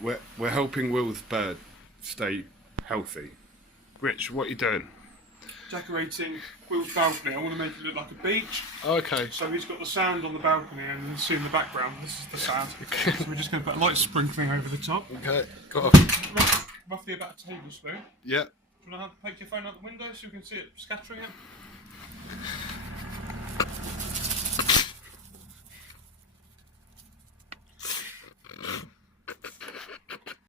we're helping Will's bird stay healthy. Rich, what are you doing? Decorating Will's balcony. I want to make it look like a beach. Oh, okay. So he's got the sand on the balcony, and you can see in the background, this is the sand. So we're just going to put a light sprinkling over the top. Okay. Got a... Roughly about a tablespoon. Yeah. Do you want to take your phone out the window so you can see it scattering it?